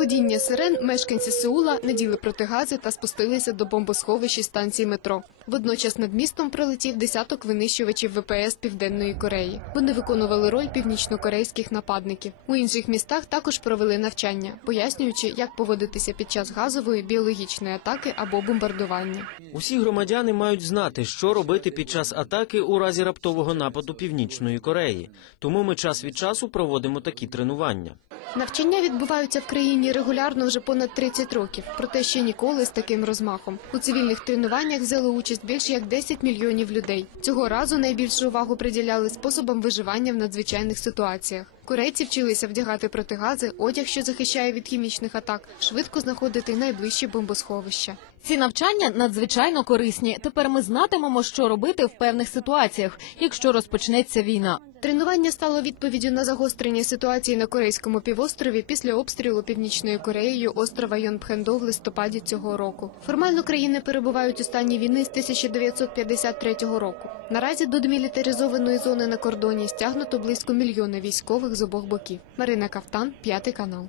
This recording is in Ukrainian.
гудіння сирен мешканці Сеула наділи протигази та спустилися до бомбосховища станції метро. Водночас над містом пролетів десяток винищувачів ВПС Південної Кореї. Вони виконували роль північнокорейських нападників. У інших містах також провели навчання, пояснюючи, як поводитися під час газової біологічної атаки або бомбардування. Усі громадяни мають знати, що робити під час атаки у разі раптового нападу Північної Кореї. Тому ми час від часу проводимо такі тренування. Навчання відбуваються в країні регулярно вже понад 30 років, проте ще ніколи з таким розмахом. У цивільних тренуваннях взяли участь більше як 10 мільйонів людей. Цього разу найбільшу увагу приділяли способам виживання в надзвичайних ситуаціях. Корейці вчилися вдягати протигази, одяг, що захищає від хімічних атак, швидко знаходити найближчі бомбосховища. Ці навчання надзвичайно корисні. Тепер ми знатимемо, що робити в певних ситуаціях, якщо розпочнеться війна. Тренування стало відповіддю на загострення ситуації на корейському півострові після обстрілу північною Кореєю острова Йонпхендо в листопаді цього року. Формально країни перебувають у стані війни з 1953 року. Наразі до демілітаризованої зони на кордоні стягнуто близько мільйона військових з обох боків. Марина Кафтан, п'ятий канал.